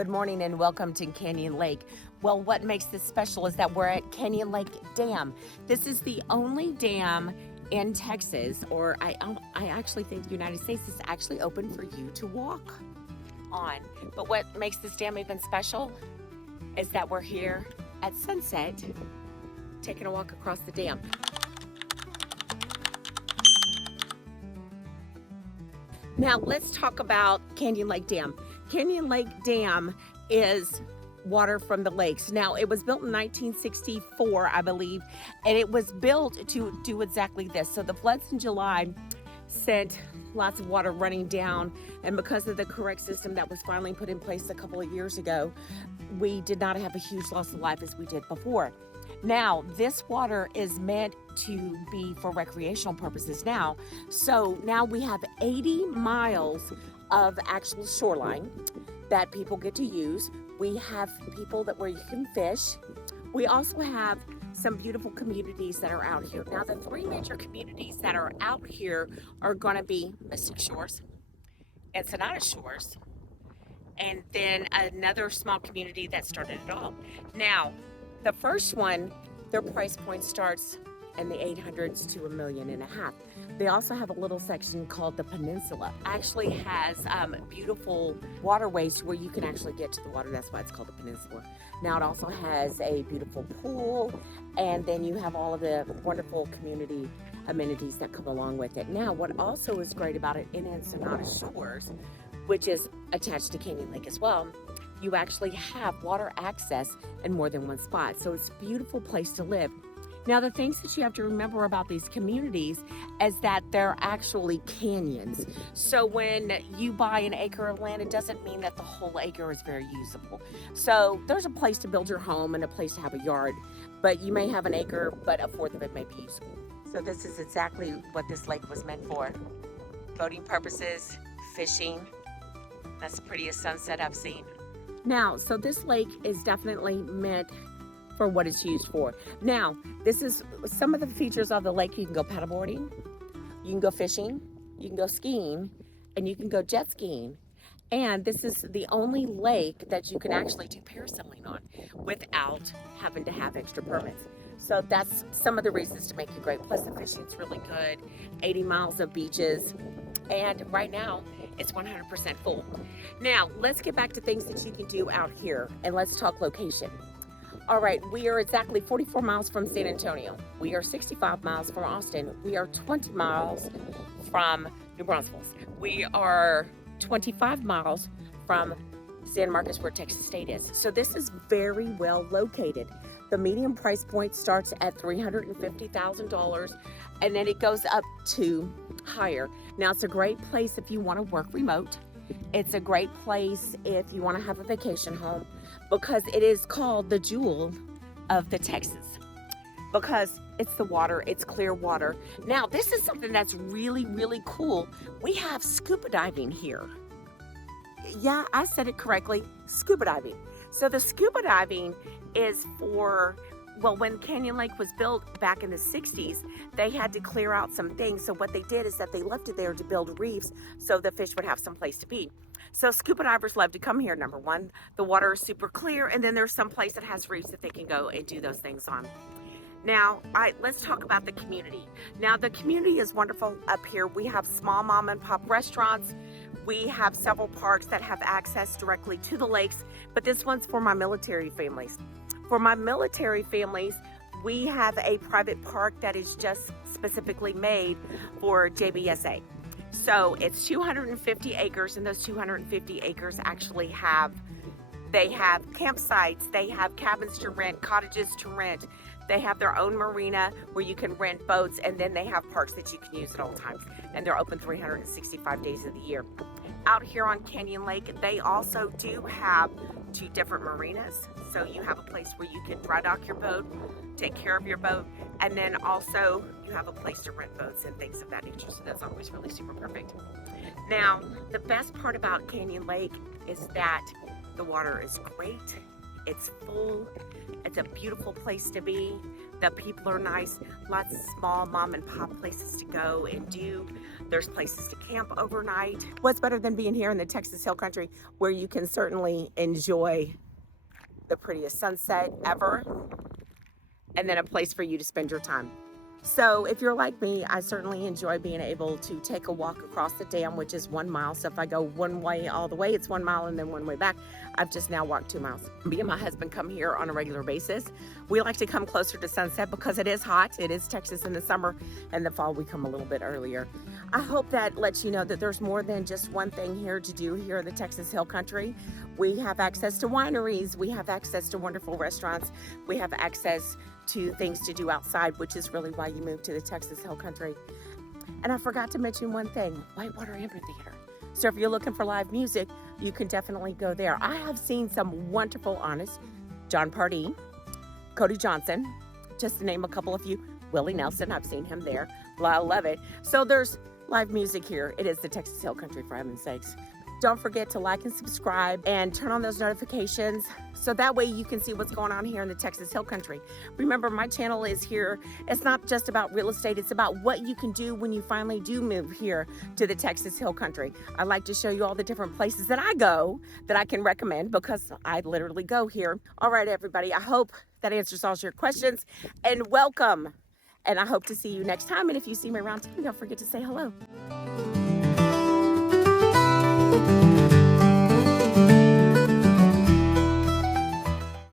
Good morning and welcome to Canyon Lake. Well, what makes this special is that we're at Canyon Lake Dam. This is the only dam in Texas, or I actually think the United States is actually open for you to walk on. But what makes this dam even special is that we're here at sunset, taking a walk across the dam. Now let's talk about Canyon Lake Dam. Canyon Lake Dam is water from the lakes. Now it was built in 1964, I believe, and it was built to do exactly this. So the floods in July sent lots of water running down, and because of the correct system that was finally put in place a couple of years ago, we did not have a huge loss of life as we did before. Now, this water is meant to be for recreational purposes now. So now we have 80 miles of actual shoreline that people get to use. We have people where you can fish. We also have some beautiful communities that are out here. Now, the three major communities that are out here are going to be Mystic Shores, Ensenada Shores, and then another small community that started it all. Now, the first one, their price point starts in the 800s to $1.5 million. They also have a little section called the Peninsula. Actually has beautiful waterways where you can actually get to the water. That's why it's called the Peninsula. Now it also has a beautiful pool, and then you have all of the wonderful community amenities that come along with it. Now, what also is great about it in Ensenada Shores, which is attached to Canyon Lake as well, you actually have water access in more than one spot. So it's a beautiful place to live. Now, the things that you have to remember about these communities is that they're actually canyons. So when you buy an acre of land, it doesn't mean that the whole acre is very usable. So there's a place to build your home and a place to have a yard, but you may have an acre, but a fourth of it may be usable. So this is exactly what this lake was meant for. Boating purposes, fishing. That's the prettiest sunset I've seen. Now, so this lake is definitely meant for what it's used for. Now, this is some of the features of the lake. You can go paddleboarding, you can go fishing, you can go skiing, and you can go jet skiing. And this is the only lake that you can actually do parasailing on without having to have extra permits. So that's some of the reasons to make it great. Plus the fishing's really good, 80 miles of beaches, and right now it's 100% full. Now, let's get back to things that you can do out here, and let's talk location. All right, we are exactly 44 miles from San Antonio. We are 65 miles from Austin. We are 20 miles from New Braunfels. We are 25 miles from San Marcos, where Texas State is. So this is very well located. The median price point starts at $350,000, and then it goes up to higher. Now, it's a great place if you want to work remote. It's a great place if you want to have a vacation home, because it is called the jewel of the Texas, because it's the water, it's clear water. Now, this is something that's really, really cool. We have scuba diving here. Yeah, I said it correctly, scuba diving. So the scuba diving is for, well, when Canyon Lake was built back in the 60s, they had to clear out some things. So what they did is that they left it there to build reefs so the fish would have some place to be. So scuba divers love to come here. Number one, the water is super clear, and then there's some place that has reefs that they can go and do those things on. Now, let's talk about the community. Now, the community is wonderful up here. We have small mom and pop restaurants. We have several parks that have access directly to the lakes, but this one's for my military families. For my military families, we have a private park that is just specifically made for JBSA. So it's 250 acres, and those 250 acres actually have campsites, they have cabins to rent, cottages to rent. They have their own marina where you can rent boats, and then they have parks that you can use at all times. And they're open 365 days of the year. Out here on Canyon Lake, they also do have 2 different marinas. So you have a place where you can dry dock your boat, take care of your boat, and then also you have a place to rent boats and things of that nature. So that's always really super perfect. Now, the best part about Canyon Lake is that the water is great. It's full. It's a beautiful place to be. The people are nice. Lots of small mom and pop places to go and do There's places to camp overnight. What's better than being here in the Texas Hill Country where you can certainly enjoy the prettiest sunset ever, and then a place for you to spend your time. So if you're like me, I certainly enjoy being able to take a walk across the dam, which is 1 mile. So if I go one way all the way, it's 1 mile, and then one way back. I've just now walked 2 miles. Me and my husband come here on a regular basis. We like to come closer to sunset because it is hot. It is Texas in the summer, and the fall we come a little bit earlier. I hope that lets you know that there's more than just one thing here to do here in the Texas Hill Country. We have access to wineries. We have access to wonderful restaurants. We have access to things to do outside, which is really why you moved to the Texas Hill Country. And I forgot to mention one thing, Whitewater Amphitheater. So if you're looking for live music, you can definitely go there. I have seen some wonderful artists, John Pardee, Cody Johnson, just to name a couple of few, Willie Nelson, I've seen him there. I love it. So there's live music here. It is the Texas Hill Country, for heaven's sakes. Don't forget to like and subscribe and turn on those notifications so that way you can see what's going on here in the Texas Hill Country. Remember, my channel is here. It's not just about real estate. It's about what you can do when you finally do move here to the Texas Hill Country. I like to show you all the different places that I go that I can recommend because I literally go here. All right, everybody. I hope that answers all your questions, and welcome. And I hope to see you next time. And if you see me around town, don't forget to say hello.